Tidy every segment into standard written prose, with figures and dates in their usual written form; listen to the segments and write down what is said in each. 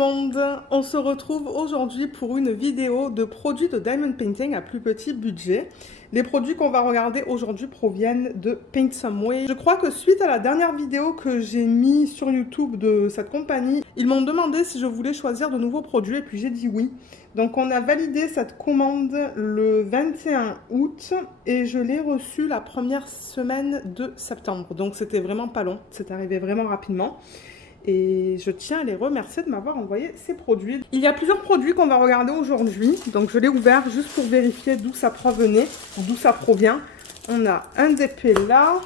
monde, on se retrouve aujourd'hui pour une vidéo de produits de diamond painting à plus petit budget. Les produits qu'on va regarder aujourd'hui proviennent de Paint Some Way. Je crois que suite à la dernière vidéo que j'ai mis sur YouTube de cette compagnie, ils m'ont demandé si je voulais choisir de nouveaux produits et puis j'ai dit oui. Donc on a validé cette commande le 21 août et je l'ai reçue la première semaine de septembre. Donc c'était vraiment pas long, c'est arrivé vraiment rapidement. Et je tiens à les remercier de m'avoir envoyé ces produits. Il y a plusieurs produits qu'on va regarder aujourd'hui. Donc je l'ai ouvert juste pour vérifier d'où ça provenait, d'où ça provient. On a un DP là.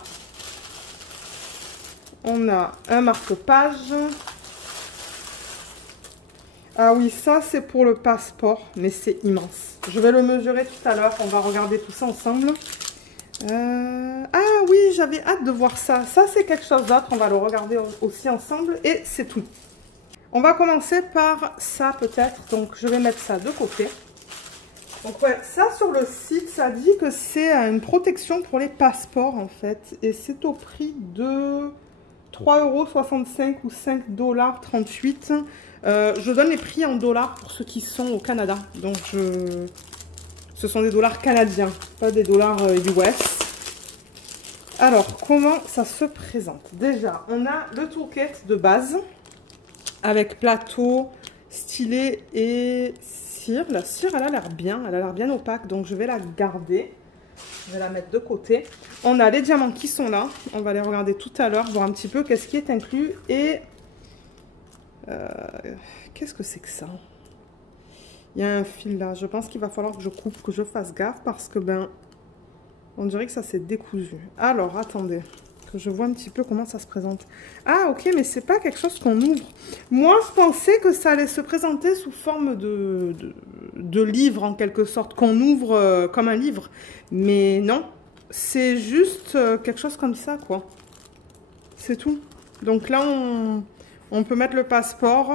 On a un marque-page. Ah oui, ça c'est pour le passeport, mais c'est immense. Je vais le mesurer tout à l'heure, on va regarder tout ça ensemble. Ah oui, j'avais hâte de voir ça. Ça c'est quelque chose d'autre, on va le regarder aussi ensemble et c'est tout. On va commencer par ça peut-être, donc je vais mettre ça de côté. Donc ouais, ça sur le site, ça dit que c'est une protection pour les passeports en fait. Et c'est au prix de 3,65 € ou 5,38 $. Je donne les prix en dollars pour ceux qui sont au Canada. Donc ce sont des dollars canadiens, pas des dollars US. Alors, comment ça se présente? Déjà, on a le toolkit de base avec plateau, stylet et cire. La cire, elle a l'air bien opaque, donc je vais la garder. Je vais la mettre de côté. On a les diamants qui sont là. On va les regarder tout à l'heure, voir un petit peu qu'est-ce qui est inclus. Et qu'est-ce que c'est que ça? Il y a un fil là. Je pense qu'il va falloir que je coupe, que je fasse gaffe parce que on dirait que ça s'est décousu. Alors, attendez, que je vois un petit peu comment ça se présente. Ah, ok, mais c'est pas quelque chose qu'on ouvre. Moi, je pensais que ça allait se présenter sous forme de livre, en quelque sorte, qu'on ouvre comme un livre. Mais non, c'est juste quelque chose comme ça, quoi. C'est tout. Donc là, on peut mettre le passeport.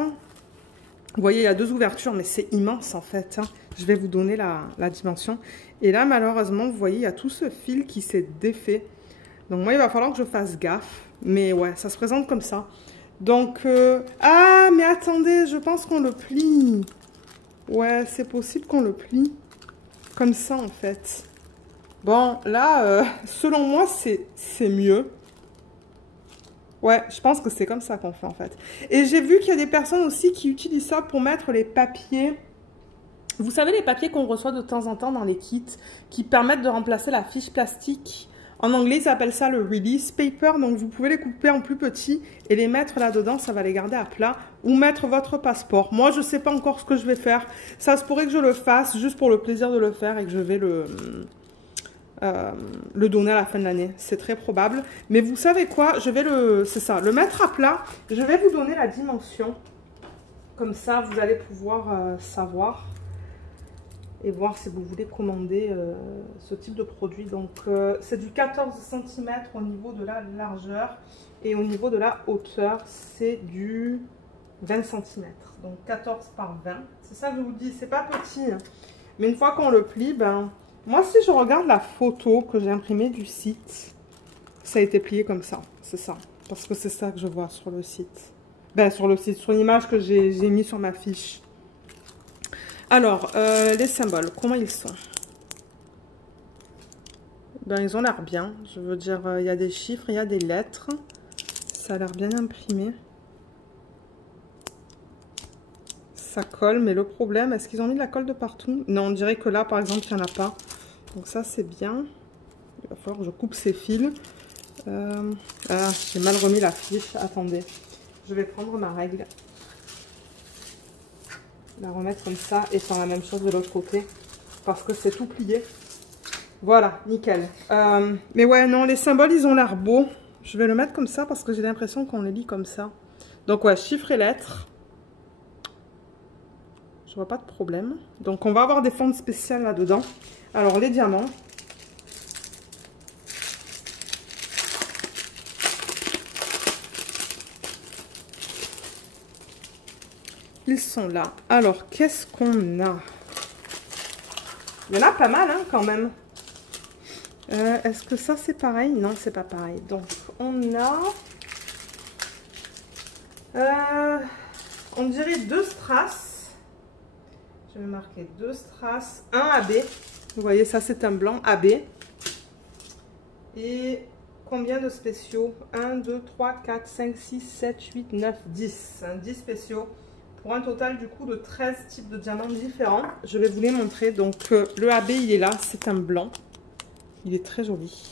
Vous voyez, il y a deux ouvertures, mais c'est immense, en fait, hein. Je vais vous donner la dimension. Et là, malheureusement, vous voyez, il y a tout ce fil qui s'est défait. Donc, moi, il va falloir que je fasse gaffe. Mais ouais, ça se présente comme ça. Donc, ah, mais attendez, je pense qu'on le plie. Ouais, c'est possible qu'on le plie. Comme ça, en fait. Bon, là, selon moi, c'est mieux. Ouais, je pense que c'est comme ça qu'on fait, en fait. Et j'ai vu qu'il y a des personnes aussi qui utilisent ça pour mettre les papiers. Vous savez, les papiers qu'on reçoit de temps en temps dans les kits qui permettent de remplacer la fiche plastique. En anglais, ils appellent ça le release paper. Donc, vous pouvez les couper en plus petits et les mettre là-dedans. Ça va les garder à plat. Ou mettre votre passeport. Moi, je ne sais pas encore ce que je vais faire. Ça se pourrait que je le fasse juste pour le plaisir de le faire et que je vais le donner à la fin de l'année. C'est très probable. Mais vous savez quoi? Je vais le mettre à plat. Je vais vous donner la dimension. Comme ça, vous allez pouvoir savoir. Et voir si vous voulez commander ce type de produit. Donc, c'est du 14 cm au niveau de la largeur. Et au niveau de la hauteur, c'est du 20 cm. Donc, 14 par 20. C'est ça que je vous dis, c'est pas petit. Hein. Mais une fois qu'on le plie, moi, si je regarde la photo que j'ai imprimée du site, ça a été plié comme ça. C'est ça. Parce que c'est ça que je vois sur le site. Sur l'image que j'ai mis sur ma fiche. Alors, les symboles, comment ils sont? Ils ont l'air bien. Je veux dire, il y a des chiffres, il y a des lettres. Ça a l'air bien imprimé. Ça colle, mais le problème, est-ce qu'ils ont mis de la colle de partout? Non, on dirait que là, par exemple, il n'y en a pas. Donc ça, c'est bien. Il va falloir que je coupe ces fils. Ah, j'ai mal remis la fiche. Attendez, je vais prendre ma règle. La remettre comme ça et faire la même chose de l'autre côté parce que c'est tout plié. Voilà, nickel. Mais ouais, non, les symboles, ils ont l'air beaux. Je vais le mettre comme ça parce que j'ai l'impression qu'on les lit comme ça. Donc ouais, chiffres et lettres. Je vois pas de problème. Donc on va avoir des fentes spéciales là-dedans. Alors les diamants. Ils sont là. Alors, qu'est-ce qu'on a? Il y en a pas mal, hein, quand même. Est-ce que ça, c'est pareil? Non, c'est pas pareil. Donc, on on dirait 2 strass. Je vais marquer 2 strass, un AB. Vous voyez, ça c'est un blanc AB. Et combien de spéciaux? 1, 2, 3, 4, 5, 6, 7, 8, 9, 10. 10 spéciaux pour un total du coup de 13 types de diamants différents. Je vais vous les montrer. Donc le AB il est là, c'est un blanc. Il est très joli.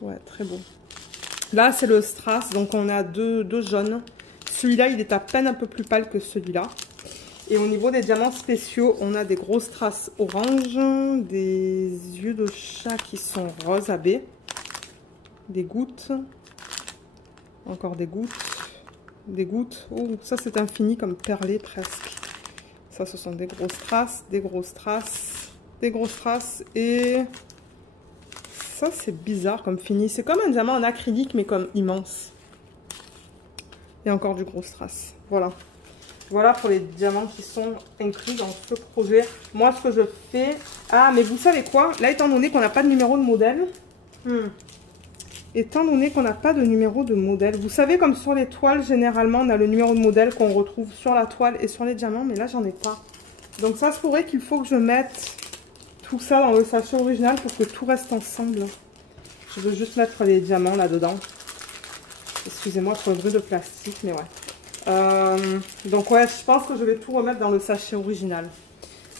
Ouais, très beau. Là c'est le strass, donc on a deux jaunes. Celui-là il est à peine un peu plus pâle que celui-là. Et au niveau des diamants spéciaux, on a des grosses strass orange, des yeux de chat qui sont rose AB, des gouttes, encore des gouttes. Oh, ça c'est infini comme perlé presque. Ça ce sont des grosses strass, des grosses strass, des grosses strass et ça c'est bizarre comme fini. C'est comme un diamant en acrylique mais comme immense. Et encore du gros strass. Voilà. Voilà pour les diamants qui sont inclus dans ce projet. Moi, ce que je fais... Ah, mais vous savez quoi? Là, étant donné qu'on n'a pas de numéro de modèle... Étant donné qu'on n'a pas de numéro de modèle... Vous savez, comme sur les toiles, généralement, on a le numéro de modèle qu'on retrouve sur la toile et sur les diamants. Mais là, j'en ai pas. Donc, ça se pourrait qu'il faut que je mette tout ça dans le sachet original pour que tout reste ensemble. Je veux juste mettre les diamants là-dedans. Excusez-moi pour le bruit de plastique, mais ouais. Donc ouais, je pense que je vais tout remettre dans le sachet original.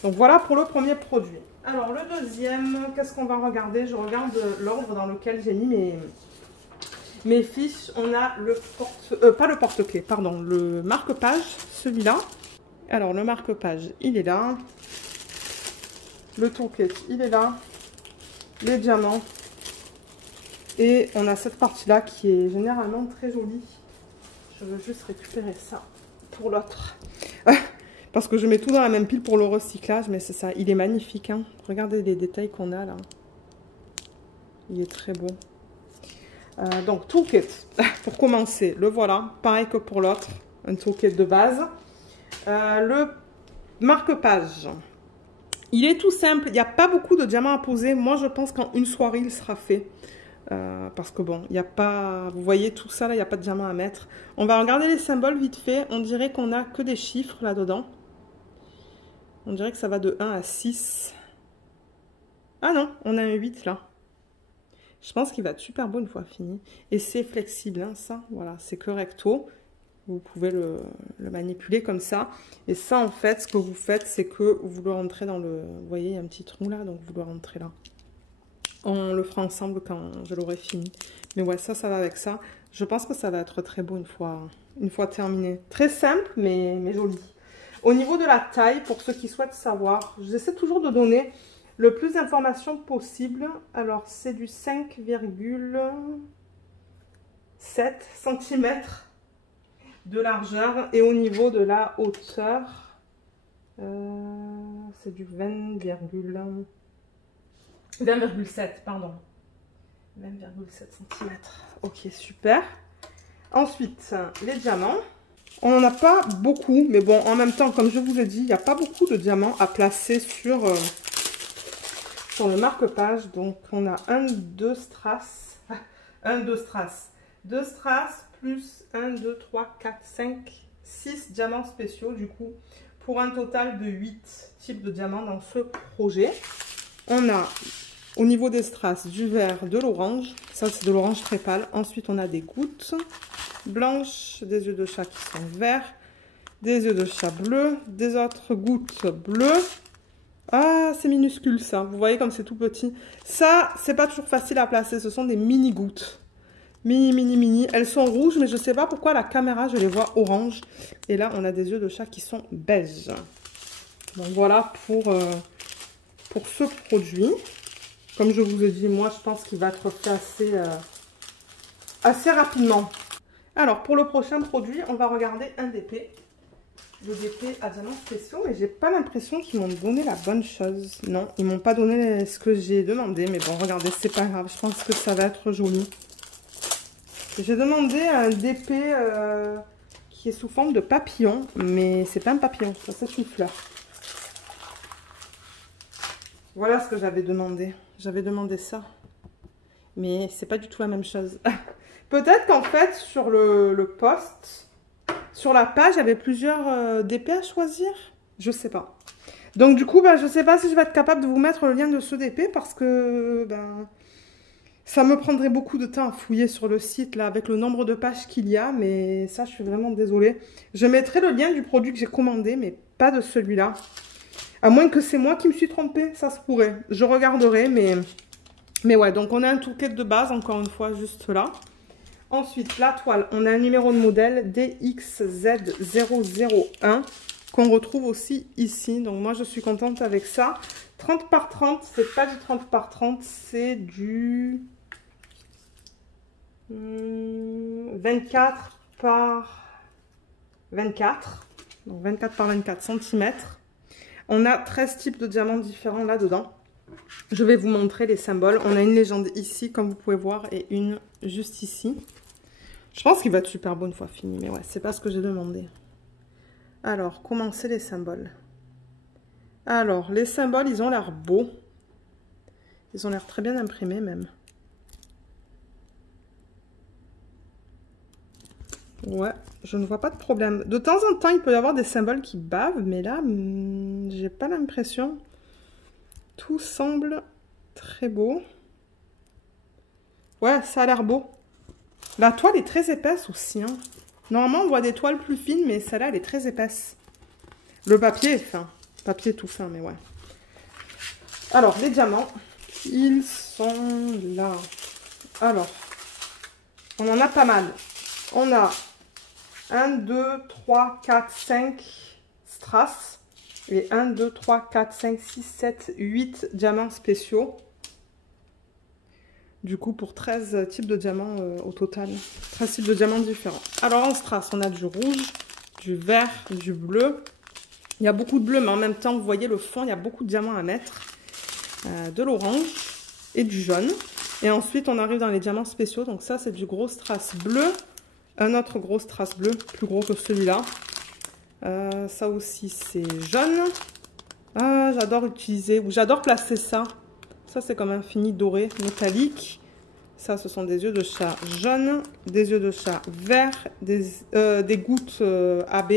Donc voilà pour le premier produit. Alors le deuxième, qu'est-ce qu'on va regarder? Je regarde l'ordre dans lequel j'ai mis mes fiches. On a le pas le porte-clés, pardon, le marque-page, celui-là. Alors le marque-page, il est là. Le toolkit, il est là. Les diamants. Et on a cette partie-là qui est généralement très jolie. Je veux juste récupérer ça pour l'autre. Parce que je mets tout dans la même pile pour le recyclage. Mais c'est ça, il est magnifique. Hein. Regardez les détails qu'on a là. Il est très beau. Donc, toolkit. Pour commencer, le voilà. Pareil que pour l'autre. Un toolkit de base. Le marque-page. Il est tout simple. Il n'y a pas beaucoup de diamants à poser. Moi, je pense qu'en une soirée, il sera fait. Parce que bon, il n'y a pas, vous voyez tout ça là, il n'y a pas de diamant à mettre. On va regarder les symboles vite fait. On dirait qu'on a que des chiffres là-dedans. On dirait que ça va de 1 à 6. Ah non, on a un 8 là. Je pense qu'il va être super beau une fois fini. Et c'est flexible, hein, ça. Voilà, c'est que recto. Vous pouvez le manipuler comme ça. Et ça, en fait, ce que vous faites, c'est que vous le rentrez dans le... Vous voyez, il y a un petit trou là, donc vous le rentrez là. On le fera ensemble quand je l'aurai fini. Mais ouais, ça va avec ça. Je pense que ça va être très beau une fois terminé. Très simple, mais joli. Au niveau de la taille, pour ceux qui souhaitent savoir, j'essaie toujours de donner le plus d'informations possible. Alors, c'est du 5,7 cm de largeur. Et au niveau de la hauteur, c'est du 20,7, pardon. 20,7 cm. Ok, super. Ensuite, les diamants. On n'en a pas beaucoup, mais bon, en même temps, comme je vous ai dit, il n'y a pas beaucoup de diamants à placer sur le marque-page. Donc, on a 2 strass. 2 strass. 2 strass plus 1, 2, 3, 4, 5, 6 diamants spéciaux, du coup, pour un total de 8 types de diamants dans ce projet. On a... Au niveau des strass, du vert, de l'orange. Ça, c'est de l'orange très pâle. Ensuite, on a des gouttes blanches, des yeux de chat qui sont verts, des yeux de chat bleus, des autres gouttes bleues. Ah, c'est minuscule, ça. Vous voyez comme c'est tout petit. Ça, c'est pas toujours facile à placer. Ce sont des mini-gouttes. Mini. Elles sont rouges, mais je sais pas pourquoi la caméra, je les vois orange. Et là, on a des yeux de chat qui sont beiges. Donc, voilà pour ce produit. Comme je vous ai dit, moi, je pense qu'il va être fait assez rapidement. Alors, pour le prochain produit, on va regarder un DP. Le DP à diamants spéciaux, mais j'ai pas l'impression qu'ils m'ont donné la bonne chose. Non, ils m'ont pas donné ce que j'ai demandé. Mais bon, regardez, c'est pas grave. Je pense que ça va être joli. J'ai demandé un DP qui est sous forme de papillon. Mais c'est pas un papillon, ça c'est une fleur. Voilà ce que j'avais demandé. J'avais demandé ça. Mais c'est pas du tout la même chose. Peut-être qu'en fait, sur le post, sur la page, il y avait plusieurs DP à choisir. Je sais pas. Donc du coup, ben, je sais pas si je vais être capable de vous mettre le lien de ce DP parce que ben, ça me prendrait beaucoup de temps à fouiller sur le site là avec le nombre de pages qu'il y a. Mais ça, je suis vraiment désolée. Je mettrai le lien du produit que j'ai commandé, mais pas de celui-là. À moins que c'est moi qui me suis trompée, ça se pourrait. Je regarderai, mais ouais. Donc on a un toolkit de base, encore une fois, juste là. Ensuite, la toile, on a un numéro de modèle DXZ001 qu'on retrouve aussi ici. Donc moi, je suis contente avec ça. 30 par 30, c'est pas du 30 par 30, c'est du 24 par 24. Donc 24 par 24 cm. On a 13 types de diamants différents là-dedans. Je vais vous montrer les symboles. On a une légende ici, comme vous pouvez voir, et une juste ici. Je pense qu'il va être super beau une fois fini, mais ouais, c'est pas ce que j'ai demandé. Alors, commencer les symboles. Alors, les symboles, ils ont l'air beaux. Ils ont l'air très bien imprimés, même. Ouais, je ne vois pas de problème. De temps en temps, il peut y avoir des symboles qui bavent, mais là, j'ai pas l'impression. Tout semble très beau. Ouais, ça a l'air beau. La toile est très épaisse aussi. Hein. Normalement, on voit des toiles plus fines, mais celle-là, elle est très épaisse. Le papier est fin. Le papier est tout fin, mais ouais. Alors, les diamants, ils sont là. Alors, on en a pas mal. On a 1, 2, 3, 4, 5 strass. Et 1, 2, 3, 4, 5, 6, 7, 8 diamants spéciaux. Du coup, pour 13 types de diamants au total. 13 types de diamants différents. Alors, en strass, on a du rouge, du vert, du bleu. Il y a beaucoup de bleu, mais en même temps, vous voyez le fond, il y a beaucoup de diamants à mettre. De l'orange et du jaune. Et ensuite, on arrive dans les diamants spéciaux. Donc ça, c'est du gros strass bleu. Un autre gros strass bleu, plus gros que celui-là. Ça aussi, c'est jaune. Ah, j'adore utiliser, ou j'adore placer ça. Ça, c'est comme un fini doré, métallique. Ça, ce sont des yeux de chat jaunes, des yeux de chat verts, des gouttes AB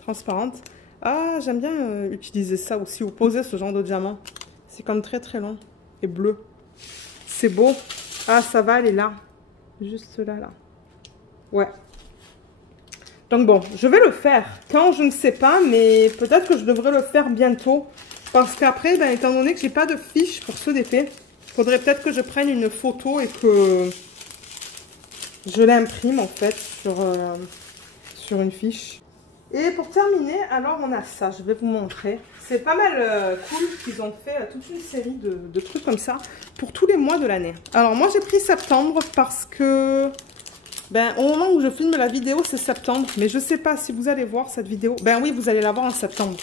transparentes. Ah, j'aime bien utiliser ça aussi, ou poser ce genre de diamant. C'est comme très très long et bleu. C'est beau. Ah, ça va, elle est là. Juste là, là. Ouais. Donc bon, je vais le faire. Quand, je ne sais pas, mais peut-être que je devrais le faire bientôt. Parce qu'après, ben, étant donné que j'ai pas de fiche pour ce DP, il faudrait peut-être que je prenne une photo et que je l'imprime en fait sur une fiche. Et pour terminer, alors on a ça, je vais vous montrer. C'est pas mal cool qu'ils ont fait toute une série de trucs comme ça pour tous les mois de l'année. Alors moi j'ai pris septembre parce que ben, au moment où je filme la vidéo c'est septembre. Mais je sais pas si vous allez voir cette vidéo. Ben oui, vous allez la voir en septembre.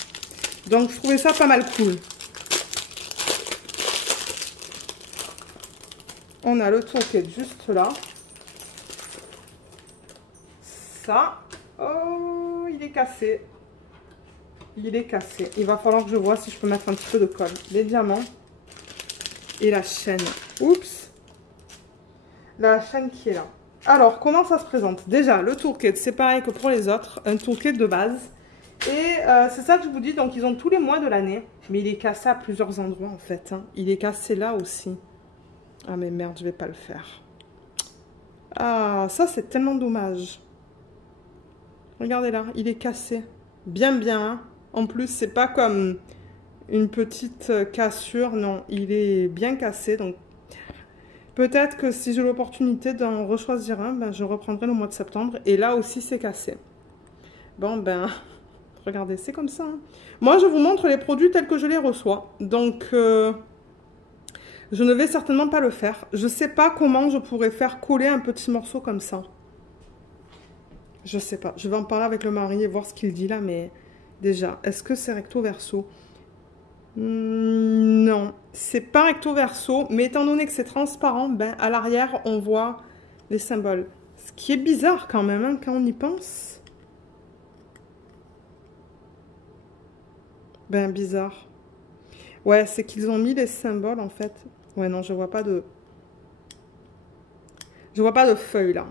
Donc je trouvais ça pas mal cool. On a le toolkit juste là. Ça. Oh, il est cassé. Il est cassé. Il va falloir que je vois si je peux mettre un petit peu de colle. Les diamants. Et la chaîne. Oups. La chaîne qui est là. Alors, comment ça se présente? Déjà, le toolkit, c'est pareil que pour les autres. Un toolkit de base. Et c'est ça que je vous dis. Donc, ils ont tous les mois de l'année. Mais il est cassé à plusieurs endroits, en fait. Hein. Il est cassé là aussi. Ah, mais merde, je vais pas le faire. Ah, ça, c'est tellement dommage. Regardez là, il est cassé. Bien, bien. Hein. En plus, c'est pas comme une petite cassure. Non, il est bien cassé. Donc, peut-être que si j'ai l'opportunité d'en rechoisir un, ben, je reprendrai le mois de septembre. Et là aussi, c'est cassé. Bon, ben, regardez, c'est comme ça. Hein. Moi, je vous montre les produits tels que je les reçois. Donc, je ne vais certainement pas le faire. Je sais pas comment je pourrais faire coller un petit morceau comme ça. Je sais pas. Je vais en parler avec le mari et voir ce qu'il dit là. Mais déjà, est-ce que c'est recto verso? Non, c'est pas recto verso. Mais étant donné que c'est transparent, ben, à l'arrière, on voit les symboles. Ce qui est bizarre quand même, hein, quand on y pense. Ben, bizarre. Ouais, c'est qu'ils ont mis les symboles en fait. Ouais, non, je vois pas de... Je vois pas de feuilles là.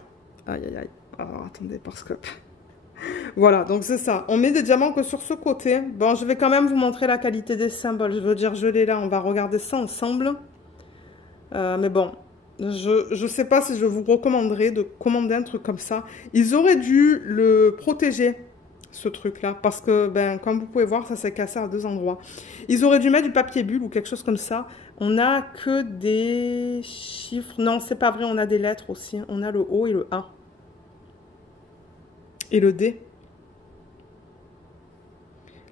Aïe, aïe, aïe. Alors, attendez, parce que... Voilà, donc c'est ça. On met des diamants que sur ce côté. Bon, je vais quand même vous montrer la qualité des symboles. Je veux dire, je l'ai là, on va regarder ça ensemble. Mais bon, je sais pas si je vous recommanderais de commander un truc comme ça. Ils auraient dû le protéger, ce truc-là, parce que, ben, comme vous pouvez voir, ça s'est cassé à 2 endroits. Ils auraient dû mettre du papier bulle ou quelque chose comme ça. On a que des chiffres. Non, c'est pas vrai, on a des lettres aussi. On a le O et le A. Et le D.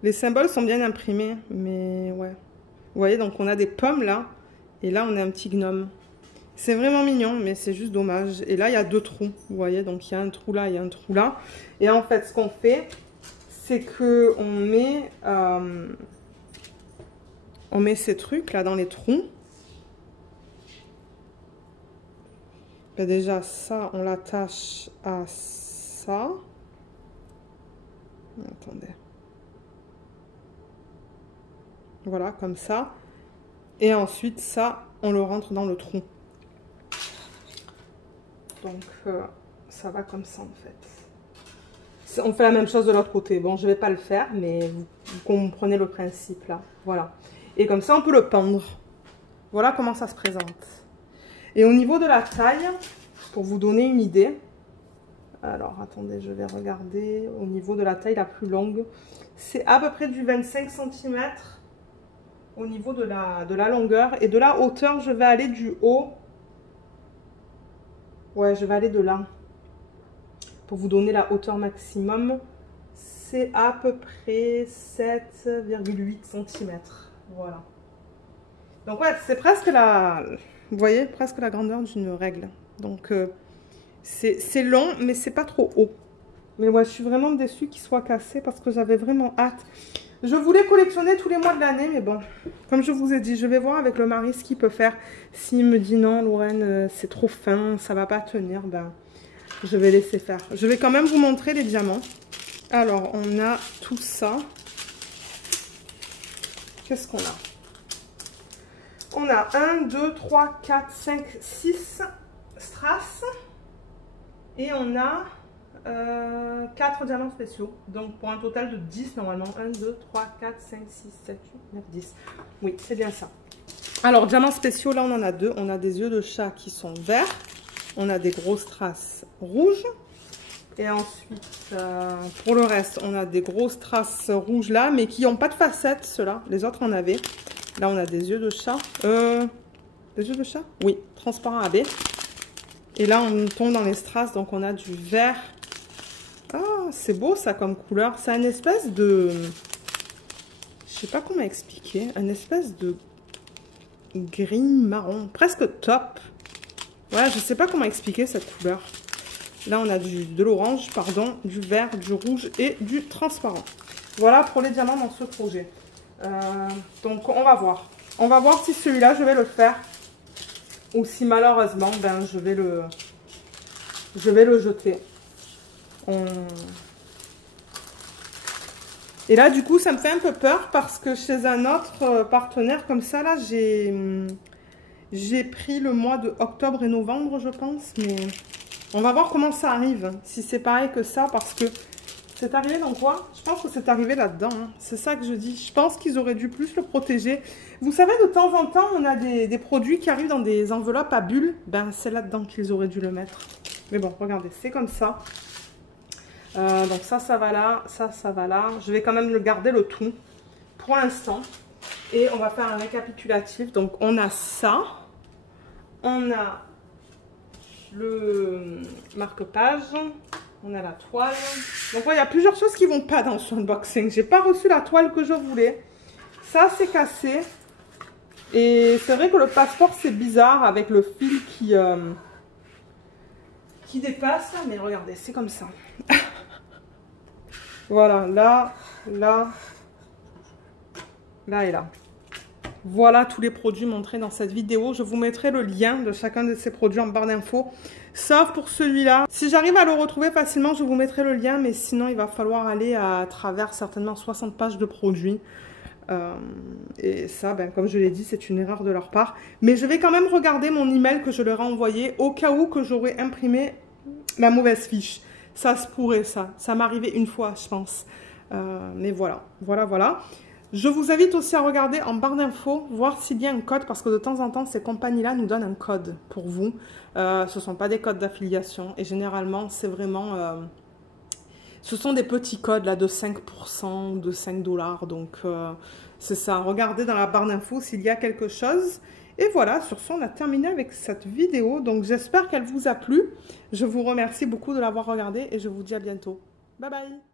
Les symboles sont bien imprimés, mais ouais. Vous voyez, donc on a des pommes là, et là on a un petit gnome. C'est vraiment mignon, mais c'est juste dommage. Et là, il y a 2 trous, vous voyez, donc il y a un trou là, il y a un trou là. Et en fait, ce qu'on fait, c'est que on met ces trucs là dans les trous. Ben déjà, ça, on l'attache à ça. Attendez. Voilà, comme ça. Et ensuite, ça, on le rentre dans le trou. Donc, ça va comme ça, en fait. On fait la même chose de l'autre côté. Bon, je ne vais pas le faire, mais vous comprenez le principe, là. Voilà. Et comme ça, on peut le pendre. Voilà comment ça se présente. Et au niveau de la taille, pour vous donner une idée... Alors, attendez, je vais regarder. Au niveau de la taille la plus longue, c'est à peu près du 25 cm au niveau de la longueur. Et de la hauteur, je vais aller du haut. Ouais, je vais aller de là. Pour vous donner la hauteur maximum, c'est à peu près 7,8 cm. Voilà. Donc ouais, c'est presque la... Vous voyez, presque la grandeur d'une règle. Donc... c'est long, mais c'est pas trop haut. Mais ouais, je suis vraiment déçue qu'il soit cassé parce que j'avais vraiment hâte. Je voulais collectionner tous les mois de l'année, mais bon, comme je vous ai dit, je vais voir avec le mari ce qu'il peut faire. S'il me dit non, Lorraine, c'est trop fin, ça va pas tenir, ben, je vais laisser faire. Je vais quand même vous montrer les diamants. Alors, on a tout ça. Qu'est-ce qu'on a? On a 1, 2, 3, 4, 5, 6 strass. Et on a 4 diamants spéciaux. Donc pour un total de 10 normalement. 1, 2, 3, 4, 5, 6, 7, 8, 9, 10. Oui, c'est bien ça. Alors diamants spéciaux, là on en a 2. On a des yeux de chat qui sont verts. On a des grosses traces rouges. Et ensuite, pour le reste, on a des grosses traces rouges là. Mais qui n'ont pas de facettes, ceux-là. Les autres en avaient. Là on a des yeux de chat. Des yeux de chat? Oui, transparent AB. Et là, on tombe dans les strass, donc on a du vert. Ah, c'est beau ça comme couleur. C'est une espèce de... Je sais pas comment expliquer. Une espèce de gris marron. Presque top. Ouais, je sais pas comment expliquer cette couleur. Là, on a de l'orange, pardon, du vert, du rouge et du transparent. Voilà pour les diamants dans ce projet. Donc, on va voir. On va voir si celui-là, je vais le faire. Ou si malheureusement, ben, je vais le jeter. Et là, du coup, ça me fait un peu peur parce que chez un autre partenaire comme ça, là, j'ai pris le mois de octobre et novembre, je pense. Mais on va voir comment ça arrive. Si c'est pareil que ça, parce que c'est arrivé dans quoi? Je pense que c'est arrivé là-dedans. Hein. C'est ça que je dis. Je pense qu'ils auraient dû plus le protéger. Vous savez, de temps en temps, on a des produits qui arrivent dans des enveloppes à bulles. Ben, c'est là-dedans qu'ils auraient dû le mettre. Mais bon, regardez, c'est comme ça. Donc ça, ça va là. Ça, ça va là. Je vais quand même le garder le tout pour l'instant. Et on va faire un récapitulatif. Donc, on a ça. On a le marque-page. On a la toile. Donc, ouais, il y a plusieurs choses qui vont pas dans ce unboxing. J'ai pas reçu la toile que je voulais. Ça, c'est cassé. Et c'est vrai que le passeport, c'est bizarre avec le fil qui dépasse. Mais regardez, c'est comme ça. Voilà, là, là, là et là. Voilà tous les produits montrés dans cette vidéo. Je vous mettrai le lien de chacun de ces produits en barre d'infos. Sauf pour celui-là. Si j'arrive à le retrouver facilement, je vous mettrai le lien. Mais sinon, il va falloir aller à travers certainement 60 pages de produits. Et ça, ben, comme je l'ai dit, c'est une erreur de leur part. Mais je vais quand même regarder mon email que je leur ai envoyé au cas où que j'aurais imprimé la mauvaise fiche. Ça se pourrait, ça. Ça m'est arrivé une fois, je pense. Mais voilà, voilà. Je vous invite aussi à regarder en barre d'infos, voir s'il y a un code, parce que de temps en temps, ces compagnies-là nous donnent un code pour vous. Ce ne sont pas des codes d'affiliation. Et généralement, c'est vraiment... ce sont des petits codes là, de 5%, de 5 $. Donc, c'est ça. Regardez dans la barre d'infos s'il y a quelque chose. Et voilà, sur ce, on a terminé avec cette vidéo. Donc, j'espère qu'elle vous a plu. Je vous remercie beaucoup de l'avoir regardée et je vous dis à bientôt. Bye bye!